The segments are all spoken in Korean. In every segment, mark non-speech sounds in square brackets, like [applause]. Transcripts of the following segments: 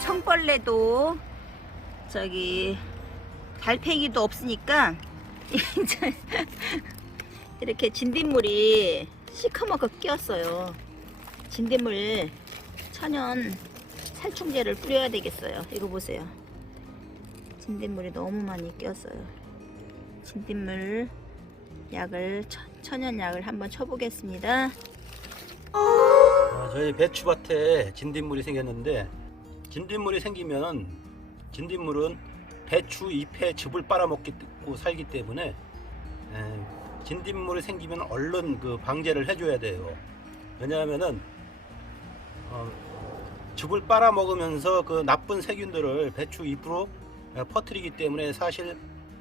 청벌레도 저기 달팽이도 없으니까 [laughs] 이제 이렇게 진딧물이 시커멓게 끼었어요. 진딧물 천연 살충제를 뿌려야 되겠어요. 이거 보세요. 진딧물이 너무 많이 끼었어요. 진딧물 약을 천- 천연 약을 한번 쳐보겠습니다. 아, 저희 배추밭에 진딧물이 생겼는데 진딧물이 생기면 진딧물은 배추 잎에 즙을 빨아먹고 살기 때문에 에, 진딧물이 생기면 얼른 그 방제를 해줘야 돼요. 왜냐하면은 어, 즙을 빨아먹으면서 그 나쁜 세균들을 배추 잎으로 에, 퍼뜨리기 때문에 사실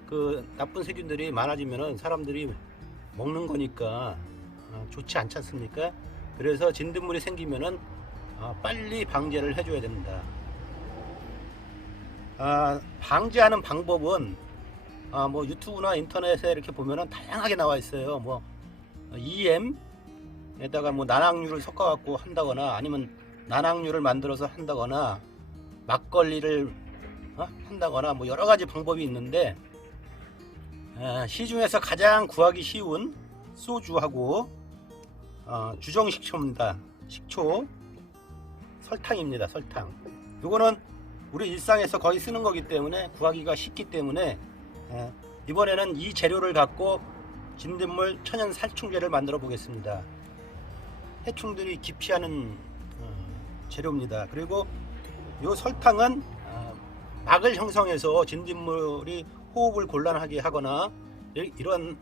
그 나쁜 세균들이 많아지면은 사람들이 먹는 거니까 어, 좋지 않지 않습니까? 그래서 진딧물이 생기면은 아, 빨리 방제를 해줘야 됩니다. 아, 방제하는 방법은 아, 뭐 유튜브나 인터넷에 이렇게 보면은 다양하게 나와 있어요. 뭐 EM에다가 뭐 난황류를 섞어갖고 한다거나 아니면 난황류를 만들어서 한다거나 막걸리를 어? 한다거나 뭐 여러 가지 방법이 있는데 아, 시중에서 가장 구하기 쉬운 소주하고 어, 주정 식초입니다. 식초, 설탕입니다. 설탕. 요거는 우리 일상에서 거의 쓰는 거기 때문에 구하기가 쉽기 때문에 예, 이번에는 이 재료를 갖고 진딧물 천연 살충제를 만들어 보겠습니다. 해충들이 기피하는 어, 재료입니다. 그리고 요 설탕은 어, 막을 형성해서 진딧물이 호흡을 곤란하게 하거나 이- 이런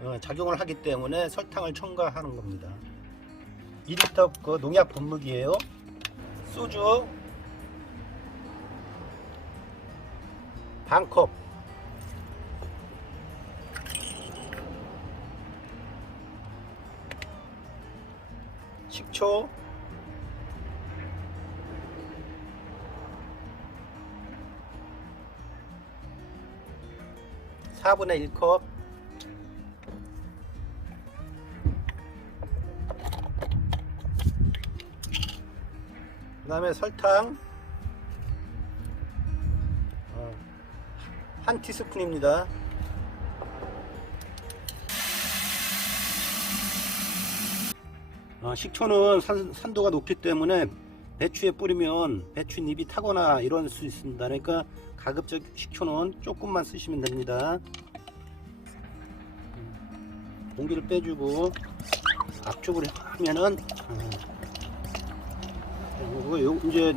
어, 작용을 하기 때문에 설탕을 첨가하는 겁니다. 2리터 그 농약 분무기예요. 소주 반 컵. 식초. 사분의 1컵. 그 다음에 설탕 한 티스푼입니다. 어, 식초는 산, 산도가 높기 때문에 배추에 뿌리면 배추잎이 타거나 이런 수 있습니다. 그러니까 가급적 식초는 조금만 쓰시면 됩니다. 음, 공기를 빼주고 압축을 하면은 요 이제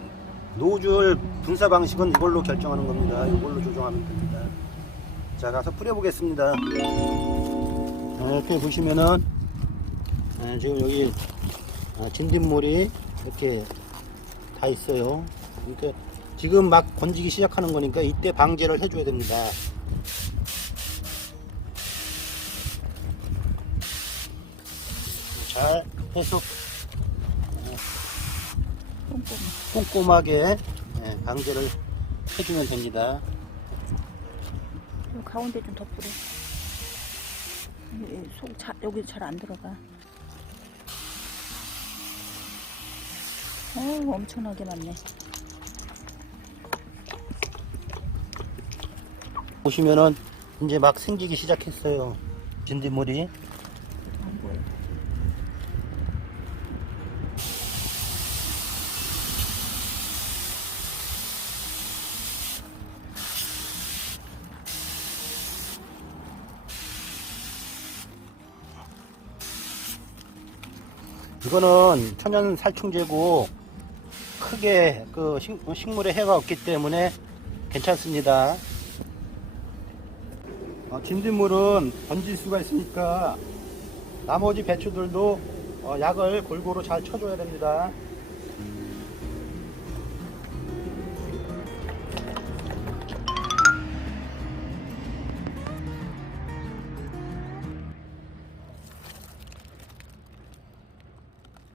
노즐 분사 방식은 이걸로 결정하는 겁니다. 이걸로 조정하면 됩니다. 자 가서 뿌려보겠습니다. 자, 이렇게 보시면은 아, 지금 여기 아, 진딧물이 이렇게 다 있어요. 이렇게 지금 막 건지기 시작하는 거니까 이때 방제를 해줘야 됩니다. 잘 해서 꼼꼼하게 예, 방제를 해주면 됩니다. 요 가운데 좀. 이- 이속 자, 여기 잘 안 들어가. 어우, 엄청나게 많네. 보시면은 이제 막 생기기 시작했어요. 진딧물이. 이거는 천연 살충제고 크게 그 식, 식물에 해가 없기 때문에 괜찮습니다. 어, 진딧물은 번질 수가 있으니까 나머지 배추들도 어, 약을 골고루 잘 쳐줘야 됩니다.